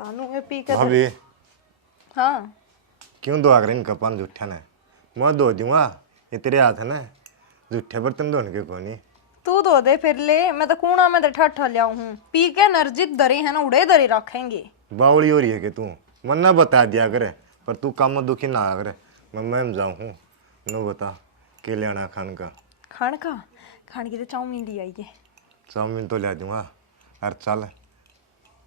तानू में पी के भाभी हाँ क्यों दो आकर इनका पान जूठा ना मैं धो दूंगा ये तेरे हाथ है ना जूठे बर्तन धोने के कोनी तू धो दे फिर ले मैं तो कूड़ा में तो ठट्ठा लिया हूँ पी के नर्जित दरे है ना उड़े दरे रखेंगे बावड़ी हो रही है कि तू मन ना बता दिया करे पर तू काम में दुखी ना आ करे मैं जाऊँ हूँ नो बता के लेना खान का खान की तो चाउमीन ले आइए चाउमीन तो ले दूंगा और चल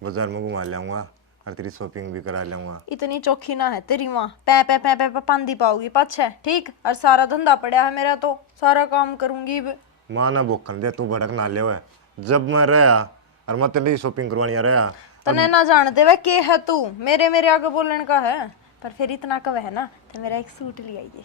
बाजार में घुमा लाऊंगा और तेरी शॉपिंग भी करा लाऊंगा इतनी चौखी ना है तेरी माँ पै पांदी पाओगी पाछे ठीक और सारा धंधा पड़ा है मेरा तो सारा काम करूंगी माँ ना बोखन दे तू भड़क ना ले हुए जब मैं रहा और मैं तेरी शॉपिंग करवानी रहा तने ना जानते वह के है तू मेरे आगे बोलने का है पर फिर इतना कब है ना तो मेरा एक सूट ले आइए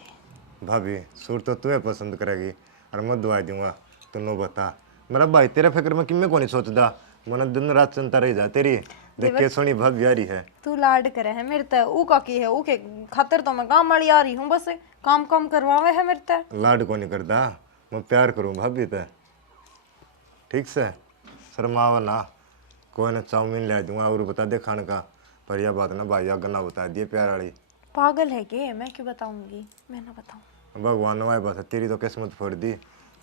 भाभी सूट तो तुम्हें पसंद करेगी और मैं दुआ दूंगा तू नो बता मेरा भाई तेरे फिक्र में किम्मे को नहीं सोचता मन दिन रात चिंता रही जा तेरी देख के सोनी भाभी आ रही है तू लाड करे है मेरे ते ऊ का की है ऊ के खातिर तो मैं काम वाली आ रही हूँ बस काम करवावे है मेरे ते लाड को नहीं करता मैं प्यार करूँ भाभी ते ठीक से शर्मावा ना कोई ना चाउमीन ले दूंगा और बता दे खाने का पर यह बात ना भाई आगे ना बता दिए प्यार वाली पागल है के मैं क्यों बताऊंगी मैं ना बताऊं भगवान वाई बात है तेरी तो किस्मत फोड़ दी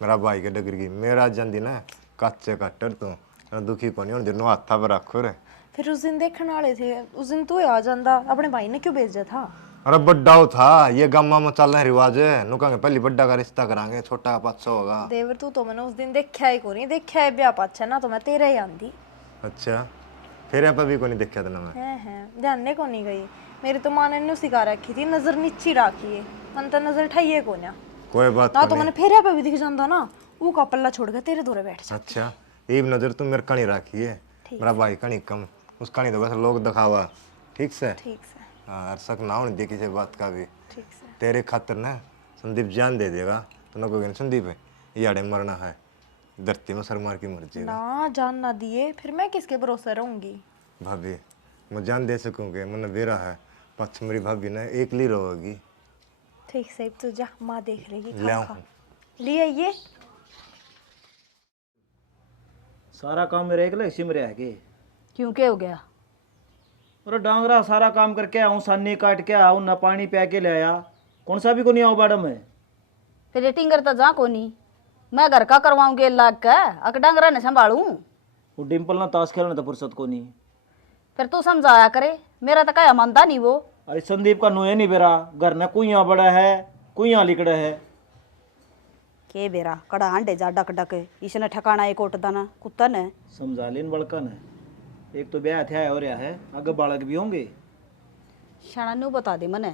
मेरा भाई के डगर गई मेरा जंदी ना कच्चे कट्टर तो दुखी को नहीं होने दिनों हाथा पर रखो रे फिर उस दिन देखने वाले थे उस दिन तू आ जाता अपने भाई ने क्यों भेजा था अरे बड्डा था ये गामा में चल रहा है रिवाज है नुकांगे पहले बड्डा का रिश्ता करांगे छोटा का पाँच होगा देवर तू मैंने उस दिन देखा ही को नहीं देखा है ब्याह पाछा ना तो मैं तेरे ही आंधी अच्छा फिर यहाँ पर भी को नहीं देखा था ना मैं है जानने को नहीं गई मेरी तो माँ ने सिखा रखी थी नजर नीची रखी है मन तो नजर ठाइए को ना कोई बात ना तो मैंने फिर यहाँ पे भी दिख जाता ना वो का पल्ला छोड़ के तेरे दूर बैठ जा अच्छा एक नजर तुम मेरे कणी रखी है मेरा भाई कणी कम उस कणी तो बस लोग दिखावा ठीक से हाँ शक ना होने दे किसी बात का भी ठीक से तेरे खातिर ना संदीप जान दे देगा तो ना कोई संदीप है ये आड़े मरना है धरती में सर मार की मर जाएगा ना जान ना दिए फिर मैं किसके भरोसे रहूंगी भाभी मैं जान दे सकूंगे मन बेरा है पक्ष मेरी भाभी ना एकली रहोगी ठीक से तू जा माँ देख रही ले खा ले आइए सारा काम मेरे एक लक्ष्य में रह गए क्यों क्या हो गया अरे डांगरा सारा काम करके आऊँ सानी काट के आऊँ ना पानी पै के ले आया कौन सा भी को नहीं आऊँ मैडम मैं फिर रेटिंग करता जा कोनी मैं घर का करवाऊंगी लाग का अक डांगरा ने संभालूं वो डिम्पल ना ताश खेलने तो फुर्सत को नहीं फिर तू समझाया करे मेरा तो क्या मानता नहीं वो अरे संदीप का नुए नहीं बेरा घर ने कुइया बड़ा है कुइया लिकड़ा है के बेरा कड़ा अंडे जा डक डक इसने ठकाना एक ओट दाना कुत्ता ने समझा लेन बड़का ने एक तो ब्याह थे और है आगे बालक भी होंगे शाना न्यू बता दे मने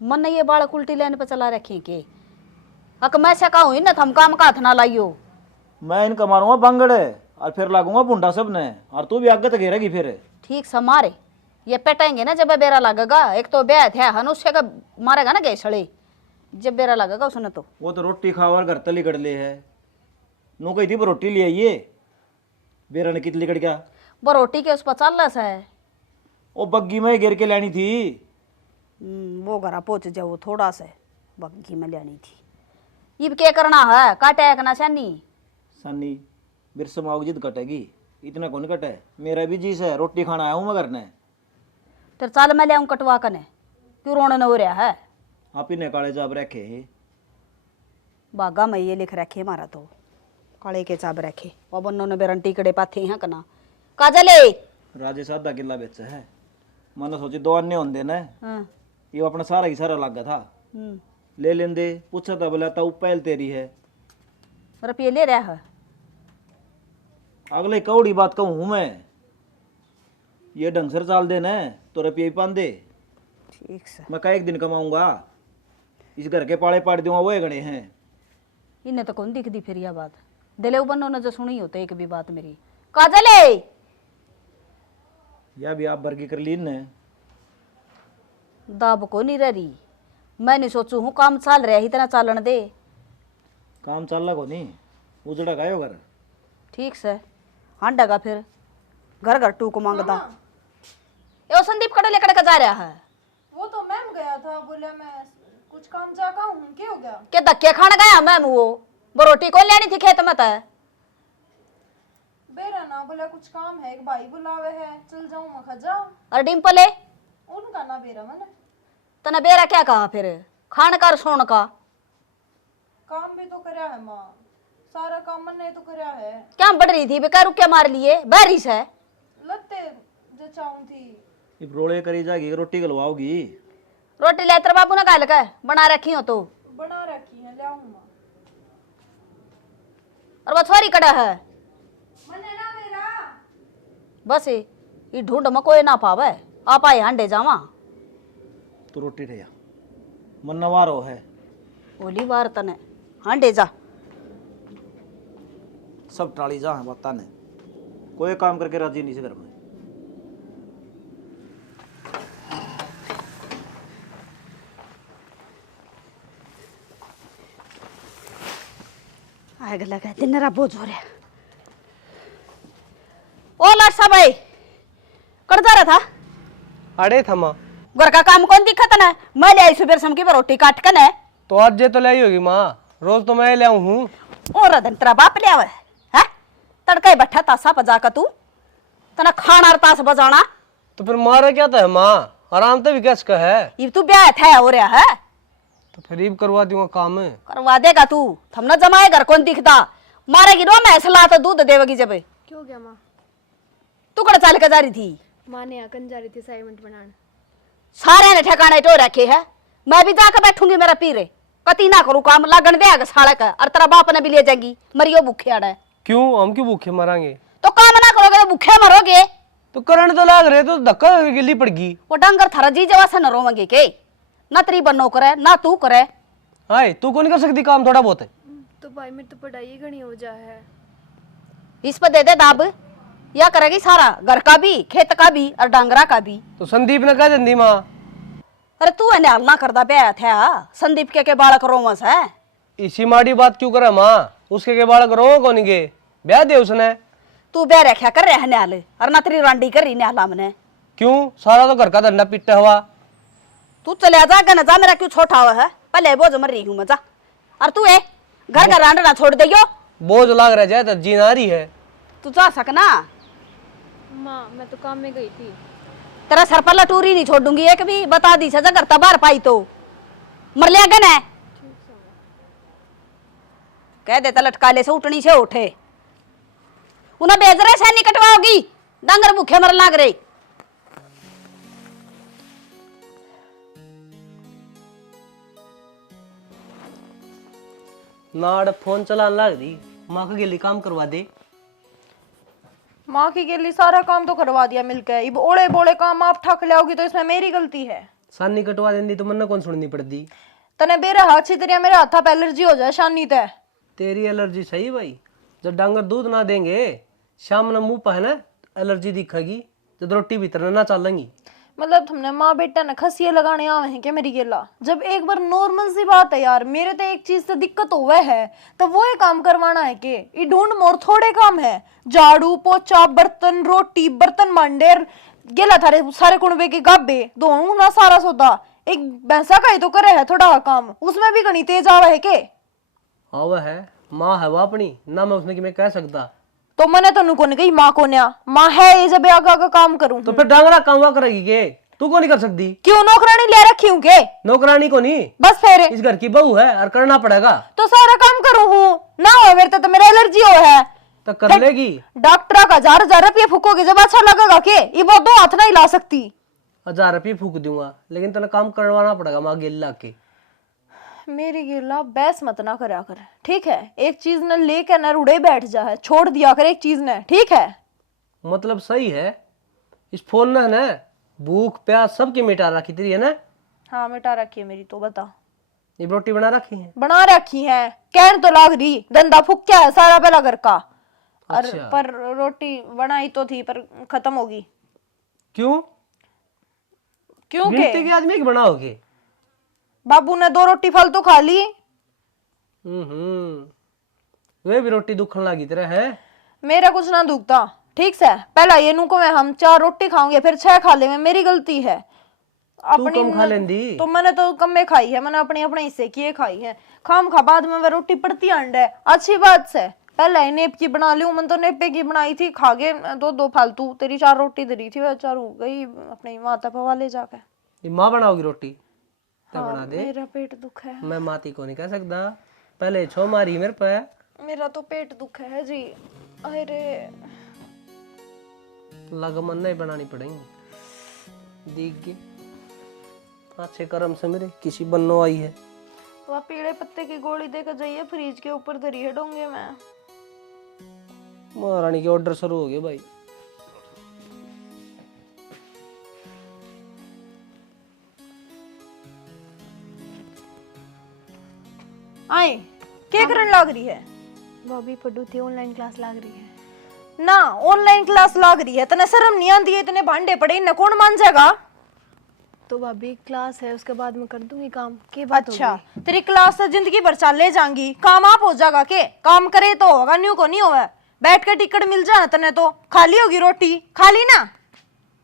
मन ये बालक उल्टी लेने पे चला रखे के अक मैं से कहूँ ना थम काम का हाथ ना लाइयो मैं इनका मारूंगा बंगड़े और फिर लागूंगा बुंडा सब ने और तू भी आगे तो घेरेगी फिर ठीक से मारे ये पेटेंगे ना जब बेरा लगेगा एक तो ब्याह थे हनुष्य का मारेगा ना गैसड़े जब बेरा लगेगा उसने तो वो तो रोटी खावा घर तली कड़ ले है नो कही थी वो रोटी ले आइए बेरा ने कितनी कड़ गया वो रोटी के उस पर चल रहा है वो बग्गी में गिर के लेनी थी वो घरा पहुँच जाओ थोड़ा सा बग्घी में लेनी थी इब क्या करना है काटे ना सैनी सन्नी बिरसम आवजिद कटेगी इतना कौन कटे मेरा भी जी से रोटी खाना आया हूँ मैं घर ने तेरे चाल मैं ले आऊँ कटवा कने क्यों रोने न हो रहा है आप ही ने काले चाप रखे हैं बागा में ये लिख रखे मारा तो काले के चाप रखे और बन्नों ने बेरंटी कड़े पाथे हैं कना काजले राजेश आधा किला बेचा है मैंने सोची दो अन्य होंगे ना हाँ ये अपना सारा ही सारा लग गया था ले लेंदे पूछा था बोला था पहल तेरी है रुपये ले रहा है अगले कौड़ी बात कहूँ हूँ मैं ये ढंग से चाल देना तो रुपये ही पान दे ठीक से मैं का एक दिन कमाऊंगा इस घर के पाड़े पाड़ दूंगा वो गणे हैं इन्हें तो कौन दिख दी फिर यह बात दिले बन्नों ने जो सुनी होते एक भी बात मेरी काजले या भी आप वर्गी कर ली ने दाब को नहीं रही मैं नहीं सोचू हूँ काम चल रहा है इतना चालन दे काम चल रहा को नहीं उजड़ा गायो घर ठीक से हांडागा फिर घर घर टूक मांगदा यो संदीप कड़े लेकर का जा रहा है वो तो मैम गया था बोला मैं कुछ काम जागा हूँ क्या हो गया के धक्के खाने गया मैं वो रोटी को लेनी थी खेत में तो बेरा ना बोला कुछ काम है, एक भाई बुलावे है, चल जाऊं मैं खजा। और डिम्पल है उनका ना बेरा मन तने बेरा क्या कहा फिर खान कर सोन का काम भी तो करया है माँ, सारा काम मन ने तो करया है। क्या बढ़ रही थी बेकार रुक क्या मार लिए बारिश है लत्ते जचाऊं थी। इब रोले करी जाएगी, रोटी गलवाओगी। रोटी ले तेरे बापू ने कहा लगा बना रखी हो तो बना रखी है, ले आऊं माँ। और वो छोरी कड़ा है मन है ना मेरा। बस ये ढूंढ में कोई ना पावे आप आए हांडे जावा तो रोटी रह मन नवारो है। ओली बार तने हांडे जा सब टाली जा है बता ने कोई काम करके राजी नहीं से घर में। आग लगा दिन रा बोझ हो रहा ओ लाशा भाई कर जा रहा था अरे थमा घर का काम कौन दिखा था ना मैं ले आई सुबह शाम की रोटी काट कर न तो आज जे तो लाई होगी माँ, रोज तो मैं ले आऊं हूँ। और रदन तेरा बाप ले आवे है तड़का बैठा तासा बजा का तू तना खाना तास बजाना तो फिर मारा क्या था माँ, आराम तो विकास का है। ये तू ब्याह था हो रहा है तो फिर ईब करवा दूंगा काम। करवा देगा तू थमना जमाए घर कौन दिखता मारेगी नो मैं सला तो दूध देवगी जब क्यों गया माँ? तू कड़ चाल के जा रही थी माँ ने आकन जा रही थी असाइनमेंट बनाने। सारे ने ठिकाने तो रखे है मैं भी जाकर बैठूंगी मेरा पीरे कति ना करूँ काम लागन देगा साड़ा का और तेरा बाप ने भी ले जाएगी मरियो भूखे आड़ा क्यों हम क्यों भूखे मरांगे? तो काम ना करोगे तो भूखे मरोगे। तो करंट तो लाग रहे तो धक्का गिल्ली पड़गी। वो डंगर थारा जी जवा से न रोवेंगे के ना तेरी बन्नो करे ना तू करे। हाय तू कौन कर सकती काम थोड़ा बहुत है। तो भाई मेरी तो पढ़ाई घनी हो जा है। इस पर दे दे दाब या करेगी सारा घर का भी खेत का भी और डांगरा का भी। तो संदीप ने कहा जंदी माँ। अरे तू है ना करदा पे था संदीप के बालक रोमस है इसी माड़ी बात क्यों करे माँ, उसके के बालक रो कौन के ब्याह दे उसने। तू ब्याह रखा कर रहे न्याल और ना तेरी रांडी कर रही न्याला मने क्यों सारा तो घर का धंधा पिट्टा हुआ। तू चले जा गन जा मेरा क्यों छोटा हुआ है पहले बोझ मर रही हूँ मजा और तू है घर का रांडना छोड़ दियो बोझ लाग रहा जाए तो जीन आ रही है। तू जा सकना माँ मैं तो काम में गई थी। तेरा सर पर लटूरी नहीं छोड़ूंगी एक भी बता दी सजा करता बार पाई तो मर लिया गन है कह देता लटकाले से उठनी से उठे उन्हें बेच रहे सैनी कटवाओगी डांगर भूखे मर लाग रहे। नाड़ फोन चलाने लग दी, माँ का गिल्ली काम करवा दे। माँ की के लिए सारा काम तो करवा दिया मिलकर, अब ओले बोले काम आप ठक लाओगी तो इसमें मेरी गलती है। सानी कटवा देंदी तो मन्ना कौन सुननी पड़ती। तने बेरा अच्छी तरह मेरे हाथा पे एलर्जी हो जाए शानी ते। तेरी एलर्जी सही भाई, जब डांगर दूध ना देंगे शाम न मुंह पर है ना एलर्जी दिखेगी, जब रोटी भीतर ना चलेंगी। मतलब तुमने माँ बेटा ने खसिया लगाने आवे हैं क्या मेरी गेला? जब एक बार नॉर्मल सी बात है यार, मेरे तो एक चीज से दिक्कत हुआ है तो वो ही काम करवाना है के ये ढूंढ मोर थोड़े काम है, झाड़ू पोछा बर्तन रोटी बर्तन मांडेर गेला थारे सारे कुणबे के गाबे दोनों ना सारा सौदा एक भैंसा का ही तो करे है थोड़ा काम, उसमें भी घनी तेज आवा है के। हाँ वह है माँ है वह अपनी ना, मैं उसने कि मैं कह सकता तो मैंने तो कौन गई माँ को न्या माँ है ये जब आगा का काम करूं तो फिर डांगरा काम हुआ करेगी के, तू को नहीं कर सकती। क्यों नौकरानी ले रखी हूँ के? नौकरानी को नहीं, बस फिर इस घर की बहू है और करना पड़ेगा। तो सारा काम करूं हूँ ना हो मेरे तो मेरा एलर्जी हो है तो कर लेगी। डॉक्टर का 1000 रुपये फूकोगे जब अच्छा लगेगा के ये वो दो हाथ नहीं ला सकती। 1000 रुपये फूक दूंगा लेकिन तेना काम करवाना पड़ेगा माँ गिल ला के। मेरी गिला बहस मत ना करा कर ठीक है, एक चीज न लेकर न रुड़े बैठ जा है, छोड़ दिया कर एक चीज ने ठीक है। मतलब सही है, इस फोन ने ना भूख प्यास सबकी मिटा रखी तेरी है ना। हाँ मिटा रखी है मेरी, तो बता। ये रोटी बना रखी है? बना रखी है, कहन तो लाग रही धंधा फूक क्या है सारा पहला घर का। और अच्छा। पर रोटी बनाई तो थी पर खत्म होगी। क्यों क्यों गिनती के के आदमी की बनाओगे? बाबू ने 2 रोटी फल तो खा ली। वे भी रोटी दुखन लगी तेरा है। मेरा कुछ ना दुखता ठीक से, पहला ये नु को मैं हम 4 रोटी खाऊंगे फिर 6 खा ले में मेरी गलती है। तू कम खा लेंदी तो मैंने तो कम में खाई है, मैंने अपने अपने हिस्से की खाई है। खाम खा बाद में वह रोटी पड़ती अंड है अच्छी बात से, पहले ही नेप की बना ली, मन तो नेपे की बनाई थी, खा गए दो फालतू। तेरी 4 रोटी दे रही थी, वह 4 हो गई अपनी माता पवा ले जाके। ये माँ बनाओगी रोटी तब हाँ, बना दे। मेरा पेट दुख है। मैं माती को नहीं कह सकता, पहले छो मारी मेरे पे। मेरा तो पेट दुख है जी। अरे लगमन नहीं बनानी पड़ेंगी, देख के अच्छे कर्म से मेरे किसी बन्नो आई है। वह पीले पत्ते की गोली देकर जाइए, फ्रिज के ऊपर धरी है डोंगे में। महारानी के ऑर्डर शुरू हो गए भाई। आए क्या करने लग रही है? भाभी पढ़ू थी, ऑनलाइन क्लास लग रही है ना ऑनलाइन क्लास लग रही है, तने शर्म नहीं आती है? इतने भांडे पड़े, इन्हें कौन मान जाएगा? तो भाभी क्लास है, उसके बाद मैं कर दूंगी काम। के बात अच्छा, तेरी क्लास से जिंदगी भर चल ले जाएंगी, काम आप हो जाएगा के? काम करे तो होगा, न्यू को नहीं होगा। बैठ के टिकट मिल जाए तने तो खाली होगी रोटी, खाली ना।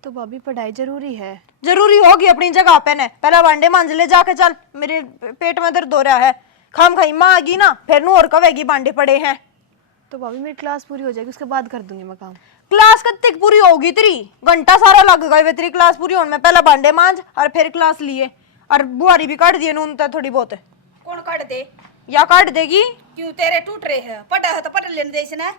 तो भाभी पढ़ाई जरूरी है। जरूरी होगी अपनी जगह पे ने। पहला भांडे मांज ले जाके, चल मेरे पेट में दर्द हो रहा है। खाम खाई माँ आगी ना, फिर नू और कवेगी भांडे पड़े हैं। तो भाभी मेरी क्लास पूरी हो जाएगी, उसके बाद कर दूंगी मैं काम। क्लास कब तक पूरी होगी तेरी? घंटा सारा लग गए तेरी क्लास पूरी होने में। पहला भांडे मांज और फिर क्लास लिए, और बुआरी भी काट दिए नून तो थोड़ी बहुत। कौन काट दे? या काट देगी? क्यों तेरे टूट रहे हैं? पढ़ा है तो पढ़ लेने दे इसने।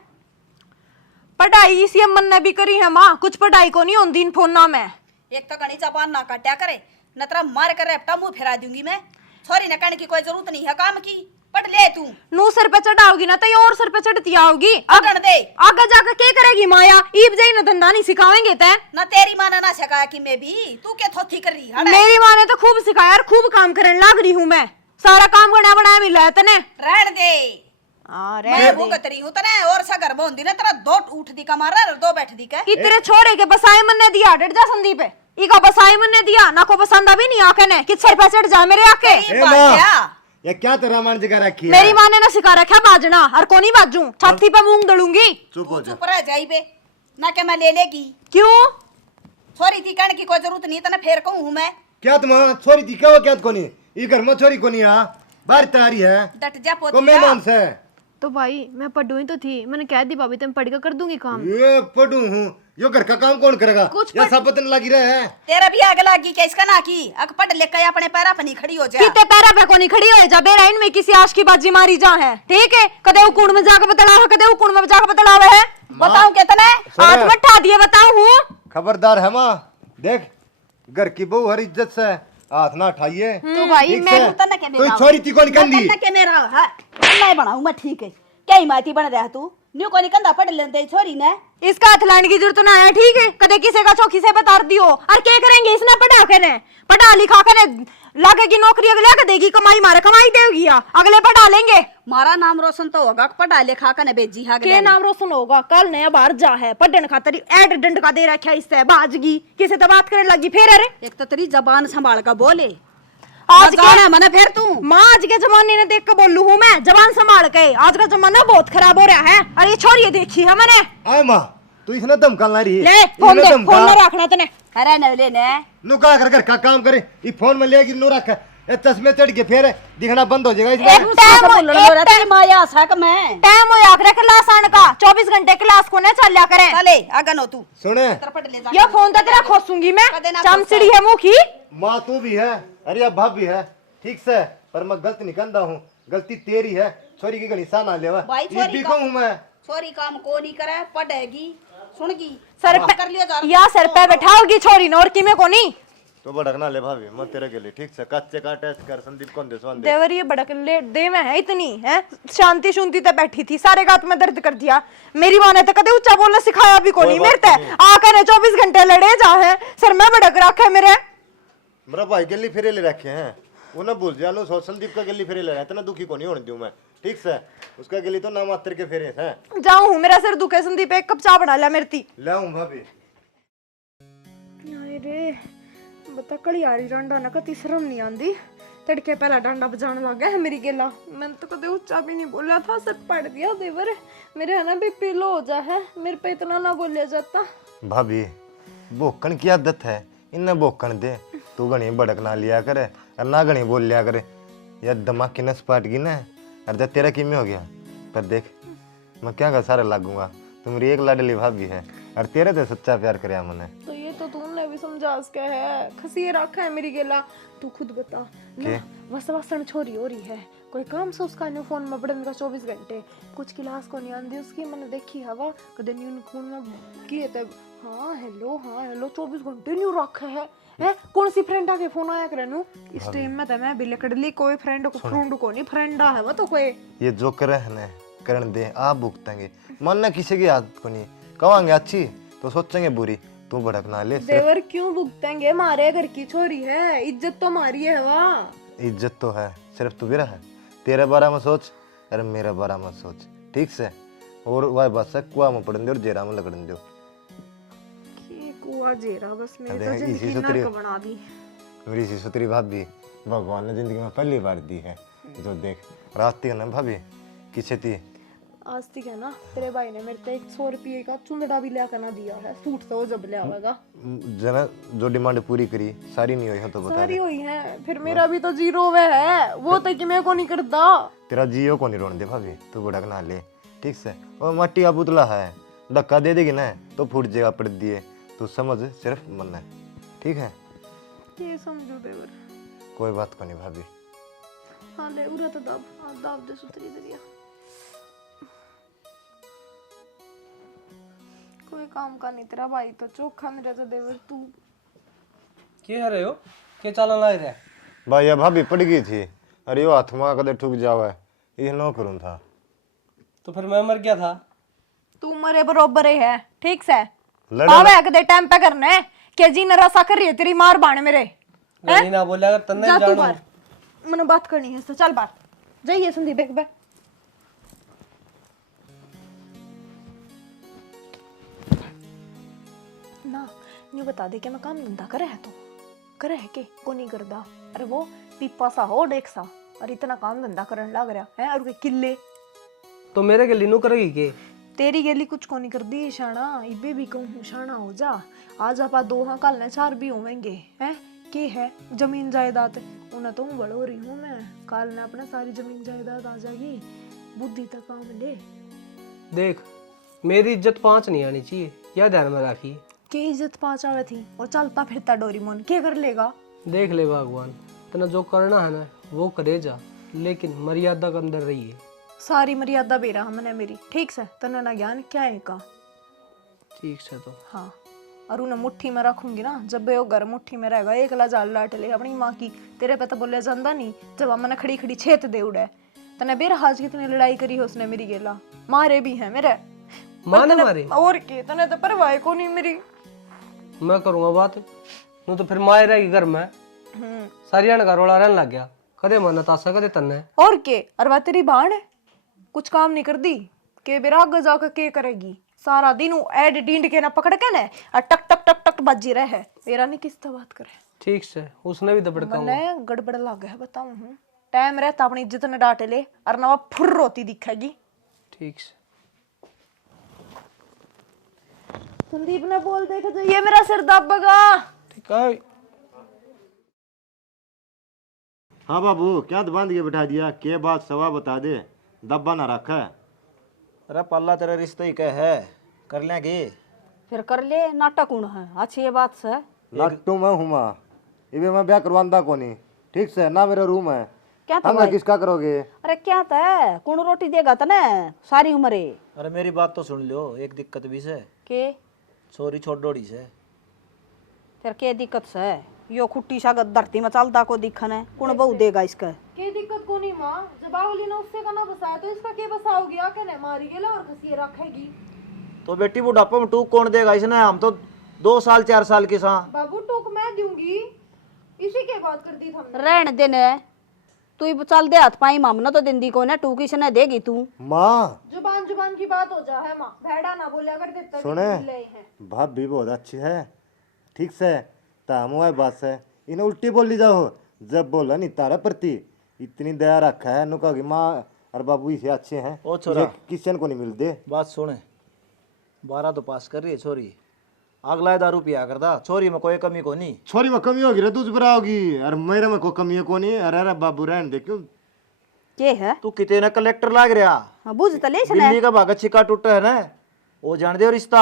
पढ़ाई इसी अम्मन ने भी करी है माँ, कुछ पढ़ाई को नहीं होती इन फोना में। एक तो गणी जबान ना काटा करे, न तेरा मार कर रेपटा मुंह फेरा दूंगी मैं। छोरी न कहने की कोई जरूरत नहीं है काम की, पढ़ ले तू। नू सिर पे चढ़ाओगी ना तो ये और सिर पे चढ़ती आओगी। पकड़ दे। आगे जाकर क्या करेगी माया? ईब जाई ना धंधा नहीं सिखावेंगे ते। न तेरी माँ ने ना सिखाया कि मैं भी, तू क्या थोथी कर रही है? मेरी माँ ने तो खूब सिखाया और खूब काम करने लग रही हूँ मैं। सारा काम बना बनाया मिला है तने। रहन दे, मैं भुगत रही हूँ तने। और सा घर में होंदी ना तेरा दो उठ दी का मारा और दो बैठ दी का। तेरे छोरे के बसाए मन ने दिया, डट जा संदीप पे। इका बसाए मन ने दिया ना, को पसंद भी नहीं आके ने कि सिर पे चढ़ जा मेरे आके। ये बात क्या? ये क्या तो रामायण जगह रखी है? मेरी माँ ने ना सिखा रखा बाजना, और कोनी बाजू छाती पे मूंग दड़ूंगी। चुप हो तू जा। चुप रह जाई बे, ना के मैं ले लेगी। क्यों? छोरी थी कहने की कोई जरूरत नहीं, तने फेर कहूँ मैं। क्या तुम छोरी थी क्या? वो क्या कोनी ये घर में छोरी कोनी आ बाहर तारी है डट जा को पोती। मेहमान से। तो भाई मैं पढ़ू ही तो थी, मैंने कह दी भाभी तुम पढ़ कर कर दूंगी काम। ये पढ़ू हूँ, यो घर का काम कौन करेगा? कुछ ये सब बतन लगी रहे है। तेरा भी आग लागी क्या इसका ना की? अग पढ़ ले के अपने पैरा पर नहीं खड़ी हो जा। किते पैरा पे कोनी खड़ी हो जा, बेराइन में किसी आश की बाजी मारी जा है। ठीक है, कदे उकुण में जाके बतलावे, कदे उकुण में जाके बतलावे है। बताऊं कितने? हाथ में ठा दिए बताऊं हूँ। खबरदार है माँ, देख घर की बहू हर इज्जत से हाथ ना उठाइए। तो भाई ठीक मैं से? तन्ना के कोई छोरी थी कौन कंदी? के मेरा है मैं बनाऊं मैं, ठीक है। क्या माती बन रहा तू? न्यू कोनी कंधा पढ़ लेते छोरी ने। इसका हाथ लाने की जरूरत ना है। ठीक है, कदे किसी का चौकी से बता दियो। और क्या करेंगे इसने? पढ़ा के ने, पढ़ा लिखा के ने लागेगी नौकरी, अगले के देगी कमाई, मारे कमाई देगी या अगले पढ़ा लेंगे। मारा नाम रोशन तो होगा, पढ़ा लिखा के ने भेजी है। के नाम रोशन होगा? कल नया बाहर जा है पढ़ने खातर एड डंड का दे रखा है इससे। बाजगी किसी से बात करने लगी फिर। अरे एक तो तेरी जबान संभाल कर बोले। आज के मने फिर तू माँ, आज के जमाने ने देख के बोलू हूँ मैं, जबान संभाल के। आज का जमाना बहुत खराब हो रहा है। अरे ये छोरी देखी है मैंने। आए माँ, तू इसने धमका ला रही है। ले फोन दे, फोन में रखना तने। अरे न ले ने नु का कर का काम करे, ये फोन में लेगी नु रख। ए चश्मे चढ़ के फिर दिखना बंद हो जाएगा एक इसमें। टाइम बोल रहा तेरी माया सक मैं। टाइम हो आखिर क्लास आने का, 24 घंटे क्लास को न चलिया करें। चले आगन हो तू। सुने पढ़ ले जा। ये फोन तो तेरा खोसूंगी मैं, कदे ना चमचड़ी है मुंह की। माँ तू भी है, अरे अब भाभी है, ठीक से। पर मैं गलत नहीं कहता हूँ, गलती तेरी है। छोरी की गणिसा ना लेवा, भाई ये छोरी भी का- कहूँ मैं। छोरी काम को नहीं करे, पढ़ेगी सुनगी। सर हाँ। कर लियो जा। पे या सर पे बैठाओगी छोरी ने, और किमे को नहीं। तो भड़कना ले भाभी, मैं तेरे के लिए ठीक से कच्चे का टेस्ट कर। संदीप कौन दे सोन दे। देवर ये बड़क ले दे में है इतनी है, शांति शुंति ते बैठी थी, सारे गात में दर्द कर दिया। मेरी माँ ने तो कदे ऊंचा बोलना सिखाया भी को नहीं मेरे ते। आकर ने 24 घंटे लड़े जा है, सर में बड़क रखे मेरे। मेरा भाई गली फिरे ले रखे हैं, वो ना भूल जा लो। संदीप का गली फिरे ले रहा है, इतना दुखी को नहीं होने दूं मैं, ठीक से। उसका गली तो नाम आतर के फेरे हैं। जाऊं हूं, मेरा सिर दुखे। संदीप एक कप चाय बना लिया मेरी ती। लाऊं भाभी। अरे बता कड़ी आ रही डंडा ना, कती शर्म नहीं आंदी। तड़के पहला डंडा बजाने लगा है मेरी गेला। मैंने तो कदे ऊंचा भी नहीं बोला था, सर पड़ दिया देवर। मेरे है ना बीपी लो हो जा है, मेरे पे इतना ना बोलिया जाता। भाभी भोकन की आदत है, इन्हें भोकन दे। तू घनी भड़क ना लिया करे और ना घनी बोल लिया करे। यार दिमाग की नस पाट गई ना, और जब तेरा किमी हो गया। पर देख मैं क्या का सारे लागूंगा, तू मेरी एक लाडली भाभी है और तेरे तो सच्चा प्यार करे मैंने। तो ये तो तूने भी समझा उसका है, खसी रखा है मेरी गेला। तू खुद बता ना, बस वासन छोरी हो रही है, कोई काम से उसका न्यू फोन में पड़न का 24 घंटे, कुछ क्लास को नहीं आंदी उसकी, मैंने देखी हवा कदे न्यू खून में किए तब हाँ हेलो 24 घंटे न्यू रखा है। कौन सी फ्रेंड आके फोन आया करे नु इस टाइम में? तो मैं भी लकड़ ली, कोई फ्रेंड को फ्रेंड है वो तो कोई। ये जो करे है ना करन दे, आप भुगतेंगे, मन ना किसी की आदत को नहीं कहेंगे अच्छी तो सोचेंगे बुरी, तू भड़कना ले। देवर क्यों भुगतेंगे, मारे घर की छोरी है, इज्जत तो मारी है वाह। इज्जत तो है, सिर्फ तू भी रहा है, तेरे बारे में सोच अरे मेरे बारे में सोच, ठीक से। और वह बस है कुआ में पड़न दे और जेरा में लगन दो। कुआ जेरा बस मेरी देख, तो इसी जिंदगी से तेरी- नरक बना दी। मेरी सी सुतरी भाभी भगवान ने जिंदगी में पहली बार दी है। जो देख रास्ते ना भाभी किसे थी आज तक है ना तेरे भाई ने मेरे को 100 रुपये का चुंदड़ा भी लेकर ना दिया है, सूट से वो जब ले आवेगा। जना जो डिमांड पूरी करी सारी नहीं हुई है तो बता सारी दे। हुई है, फिर मेरा भी तो जीरो वे है, वो तो कि मैं को नहीं करता। तेरा जियो को नहीं रोन दे भाभी, तू भड़कना ले, ठीक से। और मट्टी का पुतला है, धक्का दे देगी ना तो फूट जाएगा पड़ दिए, तू समझ सिर्फ मन है, ठीक है। ये समझो देवर। कोई बात को नहीं भाभी। हाँ ले उरा तो दाब दे सुतरी दरिया। कोई काम का नहीं, तेरा भाई तो चोखा मेरा तो देवर। तू क्या है रहे हो, क्या चालन लग रहा है? भाई भाभी पड़ गई थी, अरे वो हाथ में कदे ठुक जावे, ये न करूँ था। तो फिर मैं मर गया था। तू मरे बरोबर ही है, ठीक से। लड़ा आवे कदे टाइम पे करने के जी नरासा कर रही है तेरी मार बाण मेरे। गली ना बोला अगर तन्ने जा तू जानो। बाहर, मैंने बात करनी है, तो चल बाहर जाइए संदीप एक बार। ना न्यू बता दे कि मैं काम धंधा करे है, तो करे है के को नहीं करदा। अरे वो पीपा सा हो डेक सा और इतना काम धंधा करने लग रहा है, और कोई किले तो मेरे गली नू करेगी के? तेरी गेली कुछ को नहीं कर दी शाना, इबे भी कहूँ शाना हो जा। आज आपा 2 हाँ कल ने 4 भी होवेंगे हैं के है जमीन जायदाद उन्हें तो बड़ हो रही हूँ मैं, कल ने अपने सारी जमीन जायदाद आ जाएगी, बुद्धि तक काम ले। देख मेरी इज्जत 5 नहीं आनी चाहिए, यह ध्यान में रखी। के इज्जत 5 आवे थी और चलता फिरता डोरीमोन क्या कर लेगा? देख ले भगवान, तना जो करना है ना वो करे जा, लेकिन मर्यादा के अंदर रहिए। सारी मर्यादा बेरा हमने मेरी, ठीक से तने ना ज्ञान क्या है का। ठीक से तो हाँ और उन्हें मुट्ठी में रखूंगी ना, जब वो घर मुट्ठी में रहेगा, एक जाल लाट ले अपनी माँ की। तेरे पे तो बोले जाता नहीं, जब मैंने खड़ी खड़ी छेत दे उड़े। तने बेर हाज कितनी लड़ाई करी है उसने मेरी गेला, मारे भी है मेरे माने मारे। और के तने तो परवाह को नहीं मेरी। मैं करूंगा बात नू तो फिर माए रहेगी घर में, सारी का रोला रहने लग गया, कदे मन तासा कदे तन्ने। और के और वह तेरी भाण है, कुछ काम नहीं कर दी के बेरा आगे जाकर के करेगी। सारा दिन वो ऐड डींड के ना पकड़ के ना और टक टक टक टक बजी रहे है, मेरा नहीं किस तरह बात करे। ठीक से उसने भी दबड़का मैंने गड़बड़ लग गया बताऊं हूँ, टाइम रहता अपनी इज्जत न डांट ले और ना फुर रोती दिखेगी। ठीक से संदीप ने बोल देखा तो ये मेरा सिर दबेगा। ठीक है। हाँ बाबू क्या तो बांध के बैठा दिया, के बात सवा बता दे, दब्बा ना रखा। अरे पल्ला तेरा रिश्ते ही क्या है, कर लेंगे। फिर कर ले, नाटक उण है अच्छी ये बात से। लट्टू मैं हूँ माँ, इबे मैं ब्याह करवांदा को नहीं, ठीक से ना मेरा रूम है। क्या था हम भाई? किसका करोगे? अरे क्या था, कौन रोटी देगा तने सारी उम्र? अरे मेरी बात तो सुन लो, एक दिक्कत भी से, के छोरी छोड़ डोड़ी से। फिर के दिक्कत से? यो खुट्टी सा धरती में चलता को दिखन है, कौन बहु देगा इसका? के दिक्कत को नहीं माँ, जब बाहुली ने उससे का ना बसाया तो इसका के बसाओगी? आके ने मारी गेला और खसी रखेगी। तो बेटी बुढ़ापा में टूक कौन देगा इसने, हम तो 2 साल 4 साल के साथ। बाबू टूक मैं दूंगी, इसी के बात कर दी हमने। रहन देने तू ही चल दे हाथ पाई मामना तो दिंदी को ना टूक इसने देगी तू। माँ जुबान जुबान की बात हो जा है माँ, भेड़ा ना बोलिया कर देता सुने ले हैं। भाभी बहुत अच्छी है, ठीक से तामुआ बात से इन्हें उल्टी बोल ली जाओ, जब बोला नहीं तारा प्रति इतनी दया रखा है, नुका की माँ और बाबू इसे अच्छे हैं, ओ छोरा। ये किसी को नहीं मिलते। बात सुने, 12 तो पास कर रही है छोरी, अगला दारू पिया करता, छोरी में कोई कमी को नहीं। छोरी में कमी होगी रे तुझ पर होगी, और मेरे में कोई कमी है को नहीं। अरे अरे बाबू रहने दे, क्यों के है तू किते ना कलेक्टर लाग रहा। हाँ, बुझ तो ले सने दिल्ली का भागत छिका टूटा है ना, वो जान दे और रिश्ता।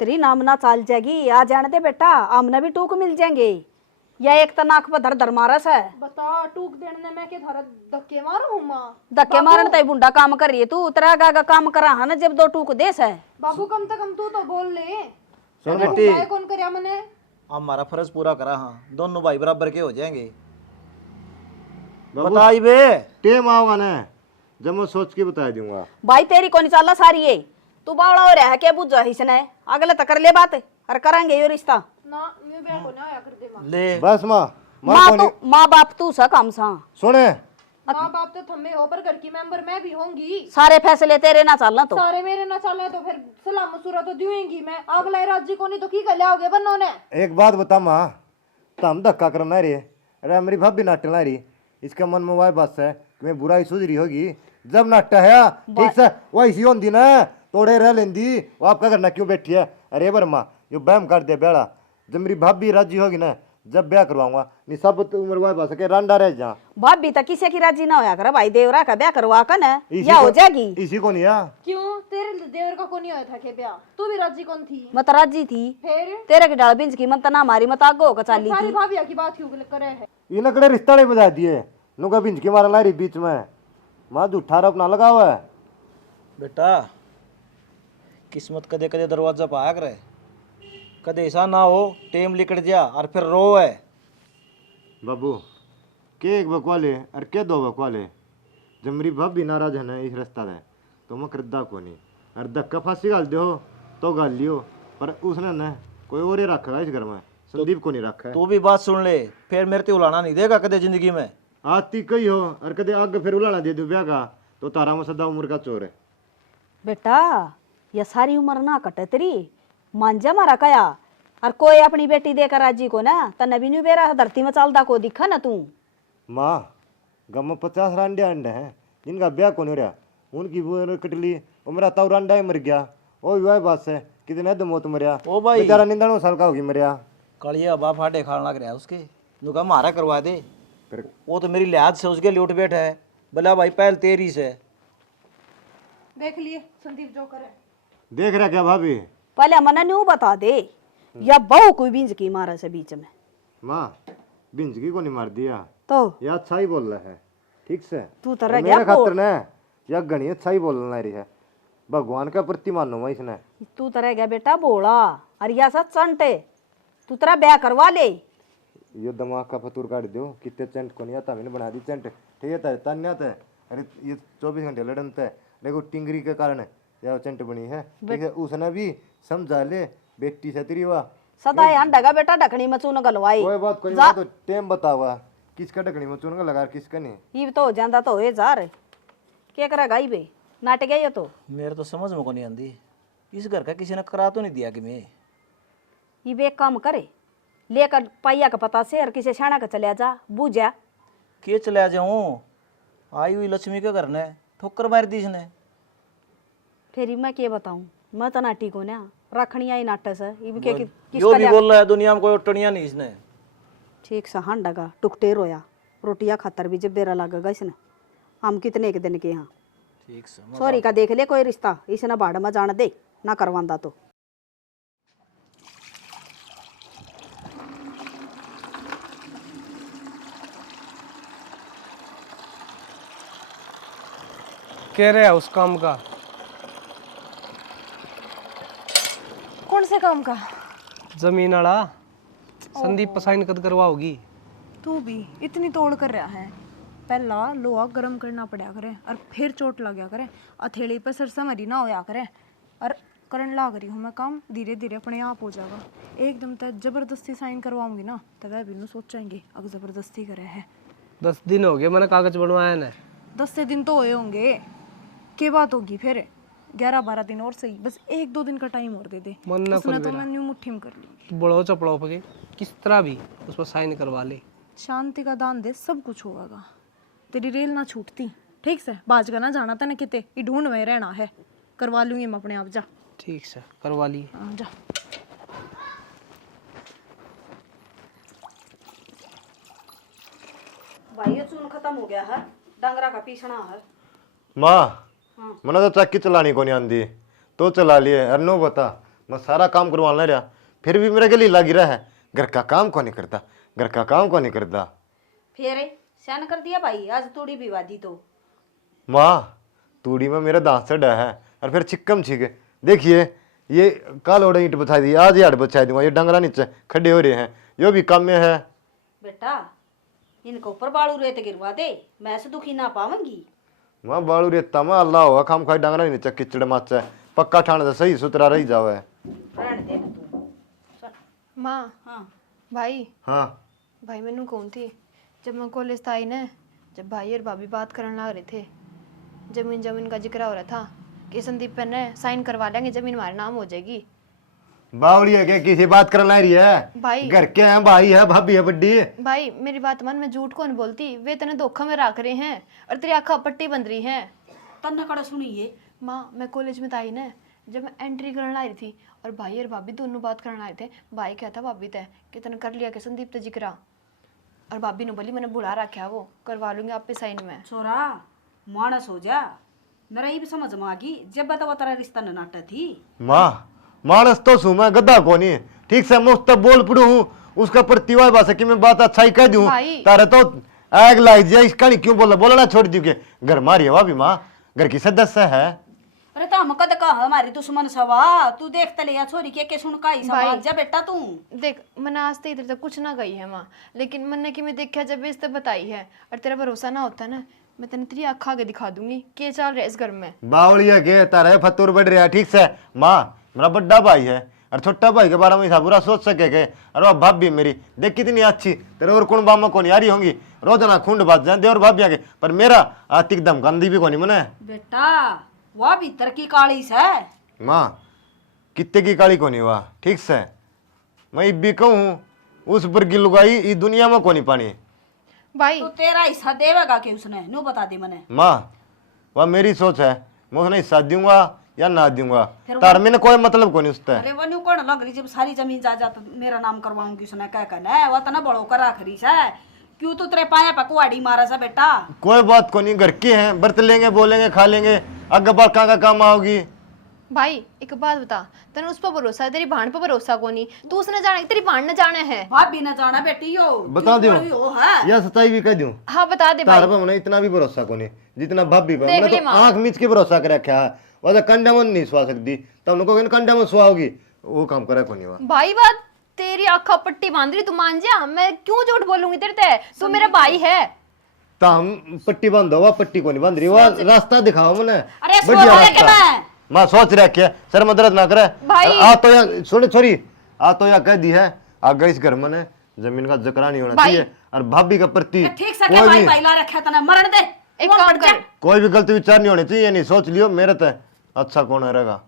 तेरी नाम ना चाल जाएगी आ जाने दे बेटा, आमने भी टूक मिल जाएंगे। या एक तो नाक पर धर धर मारस है, बता टूक देने में के धारा धक्के मारू हूँ माँ। धक्के मारन तई बुंडा काम कर रही है तू, तेरा गागा काम करा है ना जब 2 टूक देस है। बाबू कम से कम तू तो बोल ले। सुन मैं बेटी, कौन करया मने? हमारा फर्ज पूरा करा। हाँ, दोनों भाई बराबर के हो जाएंगे। बाबू बताई बे। टेम आओगा ना, जब मैं सोच के बता दूंगा। भाई तेरी कौन चाला सारी है, तू बावड़ा हो रहा है क्या बुझ इसने, अगले तो कर ले बात और करेंगे ये रिश्ता। ना मैं ब्याह को ना आया कर दे माँ। ले बस माँ माँ बाप तू सा काम सा, सुने, माँ बाप तो थम्मे हो पर घर की मेंबर मैं भी होंगी। सारे फैसले तेरे ना चलना तो। सारे मेरे ना चले तो फिर सलाम मसूरा तो दूंगी मैं। अगला राज्य को नहीं तो की कर आओगे बन्नों ने। एक बात बता माँ, तो हम धक्का करना रे, अरे मेरी भाभी नाटना रही, इसका मन में वह बस है कि मैं बुराई सूझ रही होगी। जब नाटा है ठीक से वो ऐसी होती ना, तोड़े रह लेंदी, वो आपका करना क्यों बैठी है? अरे बर्मा यो बहम कर दे बेड़ा, जब मेरी भाभी राजी होगी ना, जब ब्याह करवाऊंगा, नहीं सब तो उम्र वह बस के रांडा रह जा। भाभी तक किसी की राजी ना होया कर भाई, देवरा का ब्याह करवा कर ना इसी या हो को- जाएगी। इसी को नहीं है। क्यों तेरे देवर का को नहीं होया था के ब्याह? तू भी राजी कौन थी? मत राजी थी फिर तेरे के डाल बिंज की मत ना मारी मत आगो हो चाली सारी थी। भाभिया की बात क्यों करे है? ये नकड़े रिश्ता नहीं बजा दिए, नुका भिंज के मारा ला रही बीच में, माँ झूठा आरोप ना लगा हुआ है। बेटा, किस्मत कदे कदे दरवाजा पे आया करे, कदे ऐसा ना हो टेम लिकट जा और फिर रो है। बाबू के एक बकवाले और के 2 बकवाले, जब मेरी भाभी नाराज है ना इस रास्ता है तो मैं करदा को नहीं, और धक्का फांसी गाल दो तो गाल लियो, पर उसने ना कोई और ही रखा इस घर में, संदीप को नहीं रखा है। तू भी बात सुन ले, फिर मेरे ते उलाना नहीं देगा कदे जिंदगी में। आती कही हो और कदे आगे फिर उलाना दे दो ब्याह का, तो तारा में सदा उम्र का चोर है। बेटा ये सारी उम्र ना कटे तेरी, मांझा मारा कया, और कोई अपनी बेटी देकर राजी को ना तने भी नहीं बेरा धरती में चलदा को दिखा ना तू। माँ गम में 50 रांडे अंडे हैं जिनका ब्याह को नहीं रहा, उनकी वो कटली वो मेरा ताऊ रांडा ही मर गया, वो विवाह बात है कितने तो मौत मरिया, ओ भाई। बेचारा 99 साल का होगी मरिया। कलिया बाप फाटे खान लग रहा है उसके, नुका मारा करवा दे। फिर वो तो मेरी लिहाज से उसके लूट बैठा है, बोला भाई पहल तेरी से। देख लिए संदीप जो करे। देख रहा क्या भाभी? पहले मना न्यू बता दे या बहु कोई बिंज की मारा से बीच में माँ बिंजगी को नहीं मार दिया, तो या अच्छा ही बोल रहा है ठीक से। तू तो और रह गया मेरे खातर ना या गणी अच्छा ही बोलना रही है, भगवान का प्रति मानो मैं इसने। तू तो रह गया बेटा बोला, और या सच चंटे तू तेरा ब्याह करवा ले। ये दिमाग का फतूर काट दो, कितने चंट को नहीं आता, मैंने बना दी चंट, ठीक है तन्य आता है। अरे ये 24 घंटे लड़नता है, देखो टिंगरी के कारण या चंट बनी है, ठीक है उसने भी समझा ले बेटी से तेरी वाह। सदा यहाँ डगा बेटा ढकनी में चून गलवाई, कोई बात कोई बात, तो टेम बतावा किसका ढकनी में चून का लगा किसका नहीं। ये तो हो जाता तो हो जा रे, क्या करेगा ही बे नाटक है ये तो। मेरे तो समझ में को नहीं आती, इस घर का किसी ने करा तो नहीं दिया कि मैं ये बे काम करे लेकर पाइया का पता से और किसी छाना का चले जा बूझा। के चला जाऊं, आई हुई लक्ष्मी के घर ने ठोकर मार दी इसने। फिर मैं क्या बताऊं, मैं तो नाटी को ना रखनी आई नाटक से ये भी क्या यो किसका भी बोल रहा है दुनिया में कोई टनिया नहीं इसने। ठीक सा हाँ डगा टुकटे रोया, रोटियां खातर भी जब बेरा लगेगा इसने। हम कितने एक दिन के यहाँ ठीक से सॉरी का देख ले कोई रिश्ता, इसने बाढ़ में जान दे ना करवांदा तो। कह रहे हैं उस काम का? कौन से काम का? जमीन वाला संदीप पसाइन कद करवाओगी? तू भी इतनी तोड़ कर रहा है, पहला लोहा गर्म करना पड़ा करे और फिर चोट लग गया करे, हथेली पे सरसा मरी ना होया करे, और करंट लाग रही हूँ मैं काम, धीरे धीरे अपने आप हो जाएगा। एकदम तक जबरदस्ती साइन करवाऊंगी ना तो वह भी सोचेंगे अगर जबरदस्ती करे है। 10 दिन हो गए मैंने कागज बनवाया ना। 10 दिन तो हुए होंगे, के बात होगी फिर 11-12 दिन और सही, बस 1-2 दिन का टाइम और दे दे। मन ना उसने खुल तो मेरा। मैं न्यू मुट्ठी में कर ली। तो बड़ो चपड़ो पके किस तरह भी उस पर साइन करवा ले। शांति का दान दे, सब कुछ होगा। तेरी रेल ना छूटती, ठीक से बाज का ना जाना तने किते, ये ढूंढ में रहना है। करवा लूंगी मैं अपने आप, जा। ठीक से करवा ली। हाँ, जा। भाई ये चून खत्म हो गया है, डंगरा का पीछना है। माँ मना तो चक्की चलानी को नहीं आंदी तो चला लिए अरे नो बता मैं सारा काम करवा ले रहा फिर भी मेरे गली लगी रहा है घर का काम को नहीं करता घर का काम को नहीं करता। फिर स्यान कर दिया भाई, आज तोड़ी भी वादी तो। माँ तूड़ी में मेरा दांत चढ़ा है और फिर चिक्कम छिके देखिए ये काल ओढ़ ईंट बचा दी आज यार बचा दूंगा ये डंगरा नीचे खड़े हो रहे हैं यो भी काम में है। बेटा इनको ऊपर बालू रेत गिरवा दे, मैं से दुखी ना पाऊंगी। माँ बालू रेता में अल्लाह होगा खाम खाई डंगरा नीचे किचड़ माचा है पक्का ठाणे से सही सुथरा रही जावे। रहने दे तू। माँ हाँ भाई हाँ भाई मैनू कौन थी जब मैं कॉलेज आई ना, जब भाई और भाभी बात करने लग रहे थे, जमीन का जिक्र हो रहा था कि संदीप पे ने साइन करवा लेंगे, जमीन हमारे नाम हो जाएगी। बावली है क्या किसी बात करने ला रही है भाई घर के हैं भाई है भाभी है बड्डी। भाई मेरी बात मान, मैं झूठ कौन बोलती, वे तेने धोखा में रख रहे हैं और तेरी आंखा पट्टी बन रही है। तन्ने कड़ा सुनिए माँ मैं कॉलेज में आई ना, जब मैं एंट्री करने आई थी और भाई और भाभी दोनों बात करने आए थे, भाई कहता भाभी तय कि तने कर लिया कि संदीप ते जिक्रा, और भाभी ने बोली मैंने बुला रखा वो करवा लूंगी आप पे साइन में। छोरा मानस हो जा, मेरा ये भी समझ में आ गई जब बतावा तेरा रिश्ता न नाटा थी। माँ मानस तो सू मैं गद्दा को नहीं ठीक से मुफ्त बोल पड़ू हूँ उसका प्रतिवाद बात कि मैं बात अच्छा ही कह दूँ भाई। तारे तो आग लाग जाए इसका नहीं क्यों बोला बोलना छोड़ दी के घर मारी है भी माँ घर की सदस्य है। अरे तो हम कद कहा हमारी दुश्मन सवा, तू देख तले या छोरी के सुन का ही भाई। समाज जा बेटा तू। देख मैंने आज तक इधर तक कुछ ना गई है माँ, लेकिन मैंने कि मैं देखा जब इस तक बताई है और तेरा भरोसा ना होता ना, मैं तेने तेरी आँख आगे दिखा दूंगी के चल रहा है इस घर में। बावलिया के तारे फतूर बढ़ रहा है ठीक से माँ मेरा बड़ा भाई है और छोटा भाई के बारे में ऐसा बुरा सोच सके के और वह भाभी मेरी देख कितनी अच्छी तेरे और कौन बामा को नहीं आ रही होंगी रोजाना खूंड बात जाते और भाभी आगे पर मेरा आतिक दम गंदी भी को नहीं मने। बेटा वह भीतर की काली से माँ कितने की काली को नहीं हुआ ठीक से मैं भी कहूँ उस पर की लुगाई इस दुनिया में को नहीं पानी। भाई तो तेरा हिस्सा देवेगा कि उसने नु बता दे मने। माँ वह मेरी सोच है मैं उसने हिस्सा दूंगा या ना दूंगा फिर तार मैंने कोई मतलब को नहीं उससे। अरे वो न्यू कौन लग रही जब सारी जमीन जायदाद मेरा नाम करवाऊंगी उसने क्या कहना है, वह तना बड़ो कर आखरी से क्यों तू तेरे पाया पे कुआड़ी मारा सा बेटा। कोई बात को नहीं घर के हैं बरत लेंगे बोलेंगे खा लेंगे अगर बात कहाँ का काम आओगी। भाई एक बात बता, तेने उस पर भरोसा है, तेरी भाण पर भरोसा को नहीं, तू उसने जाना तेरी भाण ने जाना है। भाभी न जाना बेटी यो बता क्यों दियो। बड़ी हो है। या सच्चाई भी कह दूं हाँ बता दे भाई। तार पर मैंने इतना भी भरोसा को नहीं जितना भाभी पर देख मैंने ले तो माँ। आंख मीच के भरोसा कर रखा है वह कंडा मन नहीं सुहा सकती तब उनको कंडा मन सुहा होगी वो काम करे को नहीं हुआ। भाई बात तेरी आँखा पट्टी बांध रही, तू मान जा, मैं क्यों झूठ बोलूंगी तेरे ते, तू मेरा भाई है। तो हम पट्टी बांधो वह पट्टी को नहीं बांध रही वह रास्ता दिखाओ मैंने अरे बढ़िया सोच के रास्ता। मैं माँ सोच रखे सर मदद ना करे भाई। आ तो या छोड़े छोरी आ तो या कह दी है आगे इस घर में ने जमीन का जकरा नहीं होना भाई। चाहिए और भाभी का प्रति ठीक से कोई के भाई भी भाई ला रखा तना मरण दे। एक कौन काम बढ़ जा? कर, कोई भी गलती विचार नहीं होनी चाहिए नहीं सोच लियो मेरे ते अच्छा कौन रहेगा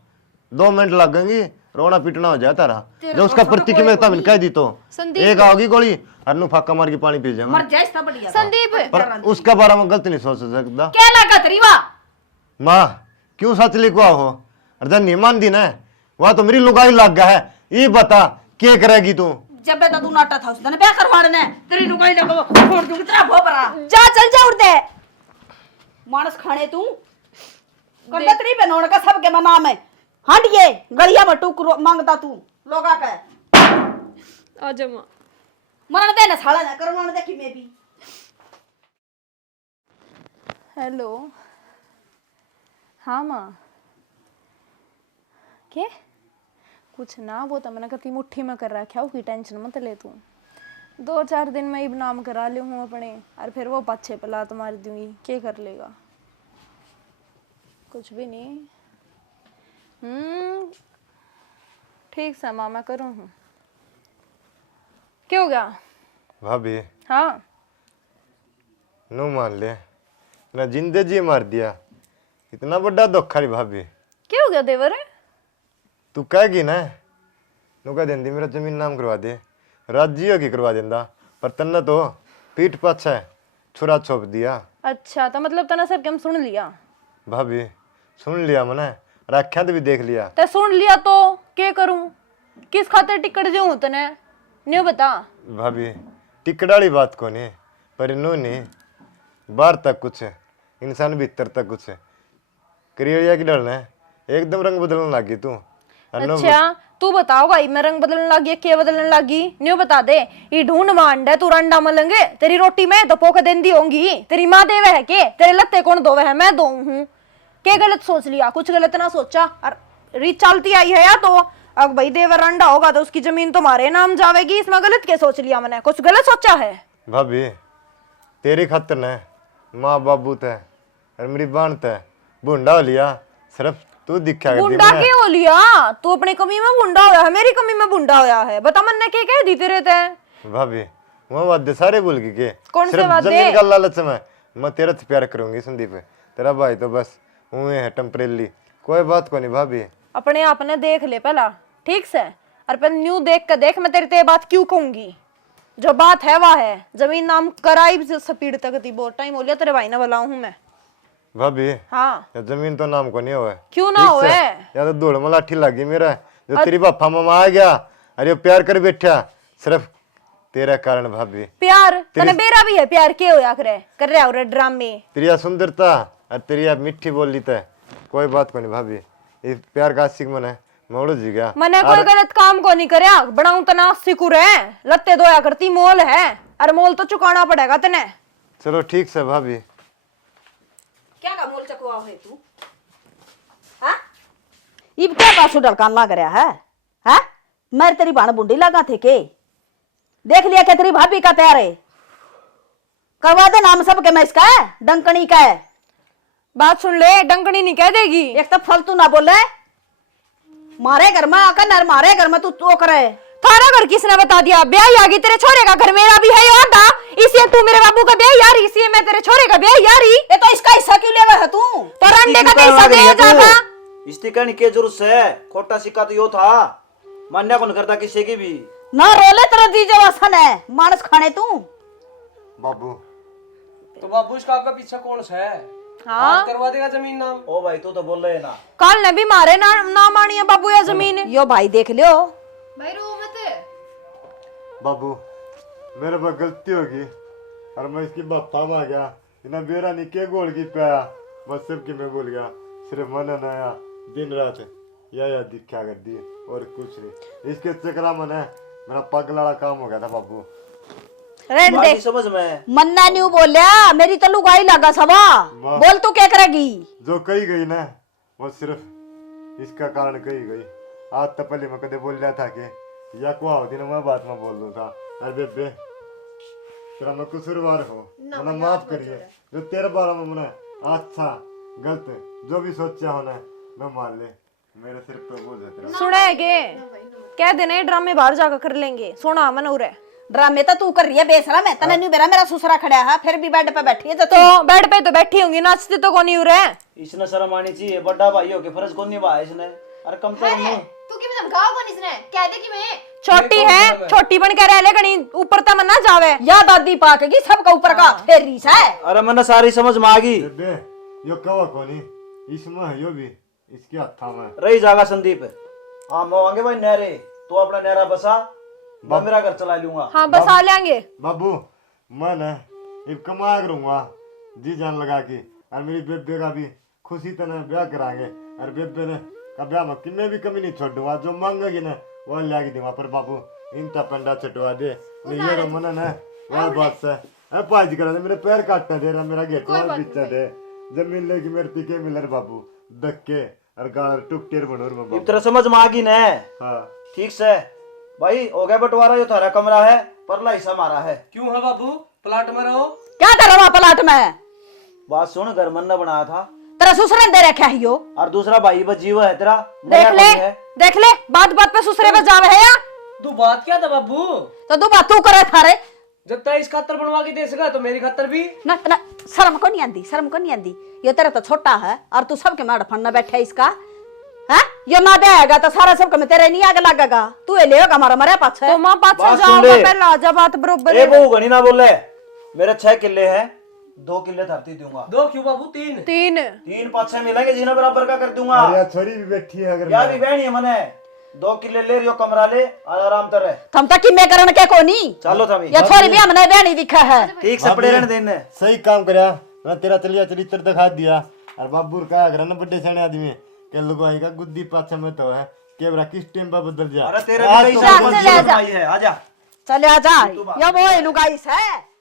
2 मिनट लगेंगी रोना पीटना हो जाए तारा जो उसका प्रति की मैं तब कह दी तो संदीप। एक आओगी गोली हरनू फाका मार के पानी पी जाएगा मर जाए सब बढ़िया। संदीप पर उसका बारे में गलत नहीं सोच सकता। क्या लगा तेरी वाह माँ क्यों सच लिखवा हो और जब नहीं मान दी ना वह तो मेरी लुगाई लग गया है ये बता क्या करेगी तू। जब बेटा तू नाटा था उसने ब्याह करवाने तेरी लुगाई लगो छोड़ दूंगी तेरा भोपरा जा चल जा उड़ दे। मानस खाने तू कंडतरी बनोण का सबके मना में हंडिए गलिया में टुकरो मांगता तू लोगा का आजा माँ। मरण दे ना साला ना करवाने दे कि मैं भी। हेलो हाँ माँ के कुछ ना वो तो मैंने कती मुट्ठी में कर रखा है, उसकी टेंशन मत ले तू, 2-4 दिन में ही नाम करा ले हूँ अपने और फिर वो पाछे पे लात मार दूंगी, क्या कर लेगा, कुछ भी नहीं। ठीक से माँ मैं करूँ हूँ। क्या हो गया? भाभी हाँ नो मान ले ना जिंदे जी मार दिया इतना बड़ा धोखा री भाभी। क्या हो गया देवर? तू कहेगी ना नु कह देंदी मेरा जमीन नाम करवा दे राजी होगी करवा देंदा पर तन्ने तो पीठ पाछे छुरा छोप दिया। अच्छा तो मतलब तने सब हम सुन लिया? भाभी सुन लिया मैंने राख्या तो भी देख लिया। ते सुन लिया तो क्या करूं, किस खातिर टिकट जाऊं तने न्यू बता। भाभी टिकट वाली बात को नहीं पर इन्हों नहीं बाहर तक कुछ इंसान भीतर तक कुछ है करिया की डरना है एकदम रंग बदलने लगी तू अन्नो अच्छा तू बताओ भाई मैं रंग बदलने लगी क्या बदलने लगी न्यू बता दे ये ढूंढ मांड है तू रंडा मलेंगे तेरी रोटी मैं तो पोक देंदी होंगी तेरी माँ देवे है के तेरे लत्ते कौन दोवे है मैं दो हूँ क्या गलत सोच लिया कुछ गलत ना सोचा और रीत चलती आई है या तो अब भाई देवर रंडा होगा तो उसकी जमीन तुम्हारे नाम जावेगी इसमें गलत क्या सोच लिया मैंने कुछ गलत सोचा है भाभी तेरी खातर न माँ बाबू थे और मेरी बहन थे बूढ़ा हो लिया सिर्फ तू दिखा कर दी बुंडा मैंने। के हो लिया तू अपनी कमी में बुंडा होया है मेरी कमी में बुंडा होया है बता मैंने क्या कह दी तेरे ते भाभी वो वादे सारे भूल गई के कौन से सिर्फ वादे? जमीन का लालच में मैं तेरा से प्यार करूंगी संदीप तेरा भाई तो बस हुए है टेम्परेली कोई बात को नहीं भाभी अपने आप ने देख ले पहला ठीक से और पहले न्यू देख कर देख मैं तेरे ते बात क्यों कहूंगी जो बात है वह है जमीन नाम कराई स्पीड तक थी बहुत टाइम हो लिया तेरे भाई ने बुलाऊं हूं मैं भाभी हाँ ये जमीन तो नाम को नहीं हुआ क्यों ना ठीक से? होए? या तो धूल में लाठी लगी मेरा जो तेरी बापा मामा आ गया अरे प्यार कर बैठा सिर्फ तेरा कारण भाभी प्यार तने बेरा भी है प्यार के होया करे कर रहा हो ड्रामे तेरी सुंदरता और तेरी मीठी बोली तो कोई बात को नहीं भाभी इस प्यार का आशिक मन है मैं उड़ जी गया मैंने कोई गलत काम को नहीं करया बनाऊं तना सिकुर है लत्ते धोया करती मोल है और मोल तो चुकाना पड़ेगा तने चलो ठीक से भाभी क्या का मोल चकवा है तू हाँ इब क्या का सुडल कान लाग रहा है हाँ मैं तेरी बाण बुंडी लगा थे के देख लिया क्या तेरी भाभी का तैयार है करवा दे नाम सब के मैं इसका है डंकनी का है बात सुन ले डंकनी नहीं कह देगी एक तो फालतू ना बोले मारे घर में आकर नर मारे घर में तू तो करे थारा घर किसने बता दिया ब्याह आ गई तेरे छोरे का घर मेरा भी है यार था इसलिए तू मेरे बाबू का ब्याह यार इसलिए मैं तेरे छोरे का ब्याह यारी ये तो इसका हिस्सा क्यों ले है तू तो रंडे का पैसा दे जाता इसकी कहने की जरूरत है खोटा सिक्का तो यो था मान्य कौन करता किसी की भी ना रोले तेरा दी जवासन है मानस खाने तू बाबू तो बाबू इसका आपका पीछे कौन सा है हाँ करवा देगा जमीन नाम ओ भाई तू तो बोल रहे ना काल ने भी मारे ना मानी है बाबू या जमीन यो भाई देख लियो भाई रो मत बाबू मेरे पर गलती होगी और मैं इसकी बापा में आ गया इन्हें बेरा नहीं के गोल की पाया बस सबकी मैं भूल गया सिर्फ मन नया दिन रात या दिखा कर दी और कुछ नहीं इसके चक्रा में मेरा पगला काम हो गया था बाबू रेड दे बाकी समझ में मन्ना न्यू बोलिया मेरी तो लुगाई लगा सवा वाह। बोल तू क्या करेगी जो कही गई ना वो सिर्फ इसका कारण कही गई आज तो पहले मैं कदे बोल रहा था कि या को होती ना मैं बात में बोल दूं था अरे बेबे तेरा मैं कसूरवार हो मैंने माफ करिए जो तेरे बारे में मैंने अच्छा गलत जो भी सोचा होना मैं मान ले मेरे सिर पे बोझ है तेरा सुना है के कह देने ड्रामे बाहर जाकर कर लेंगे सोना मन उरे ड्रामे तो तू कर रही है बेसरा मैं तने न्यू मेरा मेरा ससुरा खड़ा है फिर भी बेड पे बैठी है तो बेड पे तो बैठी होंगी नाचती तो कौन उरे इसने शर्म आनी चाहिए बड़ा भाई हो के फर्ज कौन निभाया इसने अरे कम से कम तू की धमकाओ कौन इसने कह दे कि मैं छोटी है छोटी बन के रह ले कहीं ऊपर तक ना जावे या दादी पाकेगी सबका ऊपर का फेरी है अरे मैंने सारी समझ में आ गई बेबे यो कवा कोनी इसमें है यो भी इसके हाथा में रही जागा संदीप हाँ मोवांगे भाई नहरे तू अपना नहरा बसा मैं मेरा घर चला लूंगा हाँ बस आ लेंगे बाबू मैं ना ये कमा करूंगा जी जान लगा के और मेरी बेबे का भी खुशी तरह ब्याह कराएंगे और बेबे ने का ब्याह में किन्ने भी कमी नहीं छोड़ूंगा जो मांगेगी ना वो ला के दूंगा पर बाबू इनका पंडा चटवा दे नहीं ये मन ना वह बात से अब पाज करा दे मेरे पैर काटना दे रहा मेरा गेट और बिचा दे जमीन लेके मेरे पीके मिलर बाबू धक्के और गाल टुकटेर बनोर में बाबू तेरा समझ में आ गई ना हाँ ठीक से भाई हो गया बंटवारा जो थारा कमरा है परला हिस्सा हमारा है क्यों है बाबू प्लाट में रहो क्या तेरा पलाट में बात सुन घर मन ने बनाया था तेरा ससुर ने दे रखा है यो और दूसरा भाई बजीव है तेरा देख नया ले कोई है। देख ले बात बात पे सुसरे पे जावे है या तू बात क्या था बाबू तो तू बात तू करे थारे जब तक इस खातर बनवा के दे सका तो मेरी खातर भी ना ना शर्म को नहीं आंदी शर्म को नहीं आंदी ये तेरा तो छोटा है और तू सबके माड़ फन्ना बैठा है इसका है यो ना ब्याहेगा तो सारा सबके में तेरे नहीं आगे लगेगा तू ये लेगा हमारा मरे पाछे तो मां पाछे बात सुन जाओगे ले। पहला आ जा बात बरोबर ए है बहू घनी ना बोले मेरे 6 किले हैं 2 किले धरती दूंगा 2 क्यों बाबू 3 तीन 3 पाछे मिलेंगे जिन्हें बराबर का कर दूंगा अरे यार छोरी भी बैठी है अगर यार भी बहनी है मने 2 किले ले रियो कमरा ले और आराम तर है थम तक किमे करण के कोनी चलो थमी ये छोरी भी हमने बहनी दिखा है ठीक से पड़े रहने देने सही काम करया ना तेरा चलिया चरित्र दिखा दिया। और बाबू का अगर ना बड़े सियाने आदमी के लुगाई का गुद्दी पाछा में तो है के बरा किस टाइम पर बदल जा। अरे तेरे आज भी तो कई चल, चल, भाई है, आजा। चले आजा या वो लुगाई है